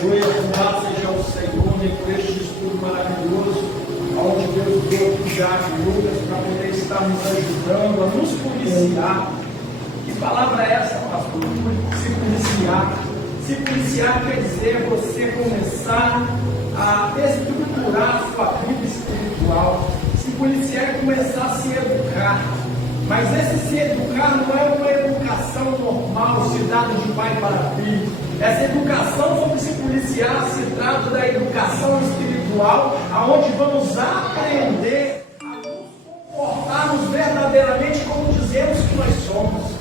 Aleluia, louvado seja o Senhor, por este estudo maravilhoso, onde Deus deu o Tiago e Lucas para poder estar nos ajudando a nos policiar. Que palavra é essa, pastor? Se policiar. Se policiar quer dizer você começar a estruturar a sua vida espiritual. Se policiar é começar a se educar. Mas esse se educar não é uma educação normal, se dada de pai para filho. Essa educação sobre se policiar se trata da educação espiritual, aonde vamos aprender a nos comportarmos verdadeiramente como dizemos que nós somos.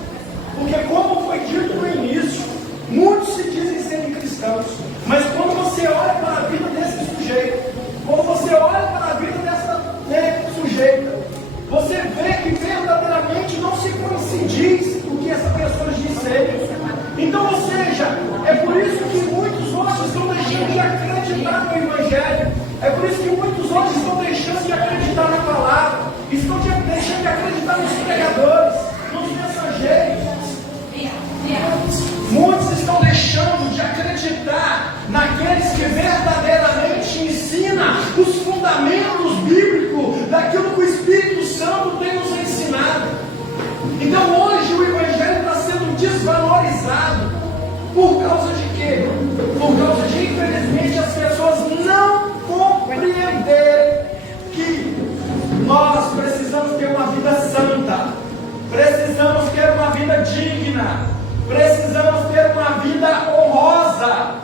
Porque como foi dito no início, muitos se dizem serem cristãos, mas quando você olha para a vida desse sujeito, quando você olha para a vida dessa sujeita, você vê que verdadeiramente não se coincidiz o que essa pessoa diz ser. Então, ou seja, é por isso que muitos hoje estão deixando de acreditar no Evangelho, é por isso que muitos hoje estão deixando de acreditar na palavra, estão deixando de acreditar nos pregadores, nos mensageiros. Muitos estão deixando de acreditar naqueles que verdadeiramente ensinam os fundamentos bíblicos daquilo que o Espírito Santo tem nos ensinado. Então hoje o Evangelho está sendo desvalorizado. Por causa de quê? Por causa de, infelizmente, as pessoas não compreenderem que nós precisamos ter uma vida santa, precisamos ter uma vida digna, precisamos ter uma vida honrosa,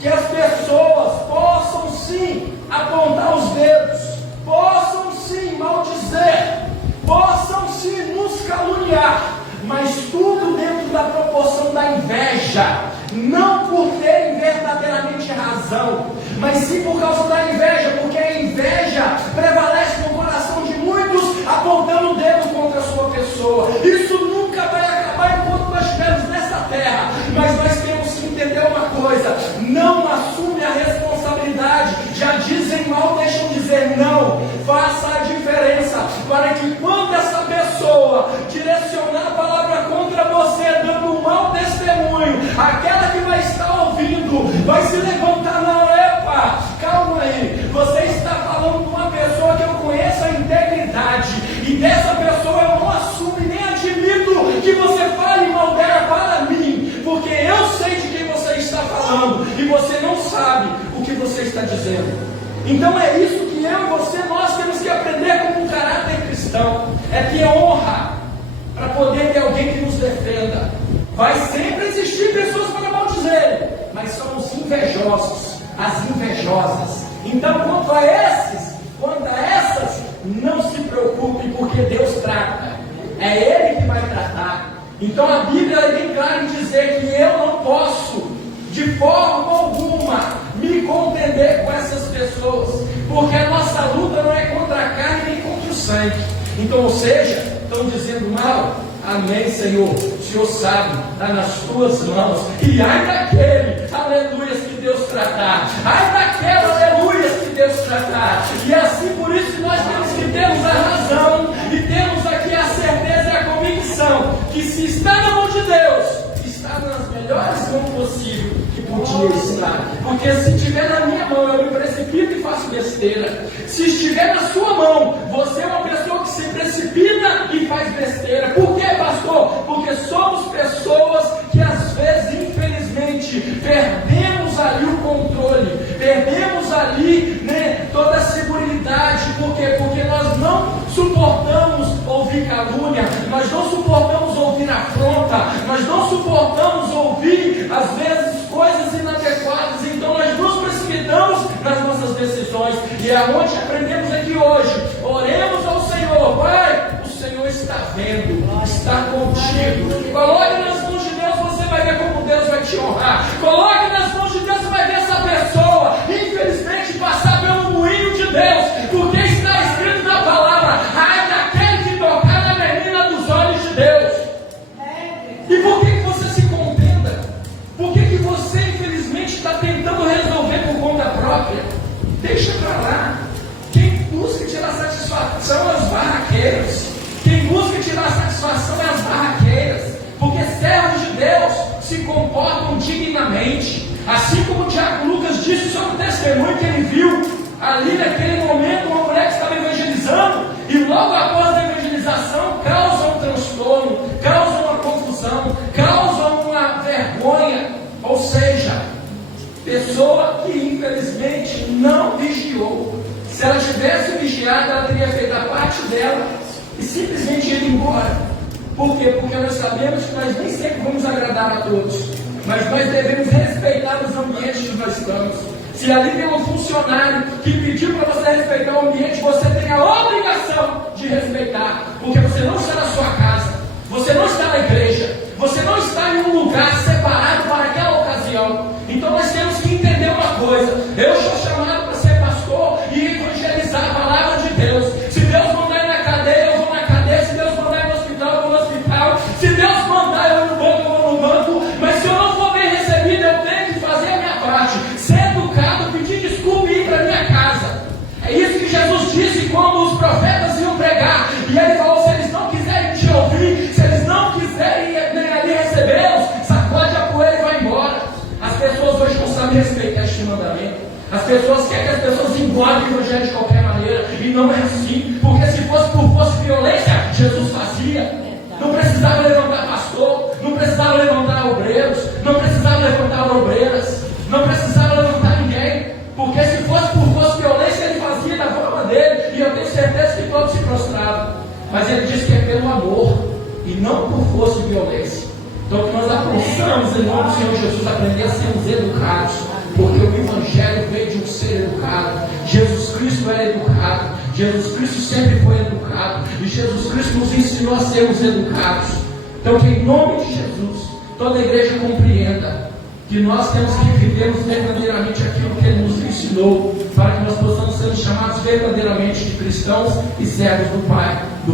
que as pessoas possam sim apontar os dedos, possam sim maldizer, possam sim nos caluniar, mas tudo dentro da proporção da inveja, não por terem verdadeiramente razão, mas sim por causa da inveja, porque a inveja prevalece no coração de muitos, apontando o dedo contra a sua pessoa. Isso nunca vai acabar enquanto nós estivermos nessa terra, mas nós temos que entender uma coisa: não assume a responsabilidade, já dizem mal, deixam dizer não, faça a diferença, para que quando essa pessoa direcionar a palavra contra você, dando um mau testemunho, aquela que vai estar ouvindo, vai se levantar na epa, calma aí, você está falando com uma pessoa que eu conheço a integridade, e dessa pessoa eu não assumo nem admito que você fale mal dela para mim, porque eu sei de quem você está falando, e você não sabe o que você está dizendo. Então é isso que eu e você, nós temos que aprender como um caráter cristão, é ter honra, para poder ter alguém que nos defenda. Vai sempre existir pessoas para maldizer, mas são os invejosos, as invejosas. Então quanto a essas, não se preocupe, porque Deus trata, é Ele que vai tratar. Então a Bíblia é bem clara em dizer que eu não posso de forma alguma me contender com essas pessoas, porque a nossa luta não é contra a carne nem contra o sangue. Então, ou seja, estão dizendo mal, amém, Senhor, o Senhor sabe, está nas tuas mãos, e ai daquele, aleluias, que Deus tratar, ai daquela, aleluias, que Deus tratar. E assim, por isso que nós temos que termos a razão, e temos aqui a certeza e a convicção, que se está na mão de Deus, está nas melhores mãos possível que podia estar, porque se estiver na minha mão, eu me precipito e faço besteira. Se estiver na sua mão, você é uma pessoa que se precipita e faz besteira. Por quê, pastor? Porque somos pessoas que às vezes, infelizmente, perdemos ali o controle, perdemos ali, toda a seguridade. Por quê? Porque nós não suportamos ouvir calúnia, nós não suportamos ouvir afronta, nós não suportamos ouvir, às vezes, coisas inadequadas. Então nós nos precipitamos nas nossas decisões, e é onde aprendemos aqui hoje. Oremos ao Senhor. Pai, o Senhor está vendo, está contigo. Coloque nas mãos de Deus, você vai ver como Deus vai te honrar. Coloque nas mãos de Deus, você vai ver essa pessoa, infelizmente, passar pelo moinho de Deus, porque está escrito na palavra: ai daquele que tocar na menina dos olhos de Deus. E por que você se contenda? Por que você, infelizmente, está tentando resolver por conta própria? Deixa para lá. Quem busca tirar satisfação é as barraqueiras. Quem busca tirar satisfação é as barraqueiras. Porque servos de Deus se se comportam dignamente. Assim como o Tiago Lucas disse sobre o testemunho que ele viu ali naquele momento, uma mulher que estava evangelizando, e logo após a evangelização causa um transtorno, causa uma confusão, causa uma vergonha. Ou seja, pessoa que infelizmente não vigiou. Se ela tivesse vigiado, ela teria feito a parte dela e simplesmente ido embora. Por quê? Porque nós sabemos que nós nem sempre vamos agradar a todos, mas nós devemos respeitar os ambientes que nós estamos. Se ali tem um funcionário que pediu para você respeitar o ambiente, você tem a obrigação de respeitar, porque você não está na sua casa, você não está na igreja, você não está em um lugar separado para aquela ocasião. Então nós temos que entender uma coisa: eu sou chamado para ser pastor e evangelizar a palavra de Deus. Se Deus mandar ir na cadeia, eu vou na cadeia. Se Deus mandar ir no hospital, eu vou no hospital. Se Deus mandar eu ir no banco, eu vou no banco. Mas se eu não for bem recebido, eu tenho que fazer a minha parte, ser educado, pedir desculpa e ir para minha casa. É isso que Jesus disse quando os profetas iam pregar, e ele falou: se eles não quiserem te ouvir, se eles não quiserem nem ali recebê-los, sacode a poeira e vai embora. As pessoas hoje não sabem respeitar este mandamento. As pessoas querem que as pessoas vão embora do evangelho de qualquer maneira, e não é assim, porque se fosse violência, Jesus fazia. Não precisava levantar pastor, não precisava levantar obreiros, não precisava levantar obreiras, não precisava levantar ninguém, porque se fosse violência, ele fazia da forma dele, e eu tenho certeza que todos se prostravam. Mas ele disse que é pelo amor e não por força e violência. Então que nós possamos, em nome do Senhor Jesus, aprender a sermos educados, porque o Evangelho veio de um ser educado. Jesus Cristo era educado, Jesus Cristo sempre foi educado, e Jesus Cristo nos ensinou a sermos educados. Então que em nome de Jesus, toda a igreja compreenda que nós temos que vivermos verdadeiramente aquilo que Ele nos ensinou, para que nós possamos ser chamados verdadeiramente de cristãos e servos do Pai.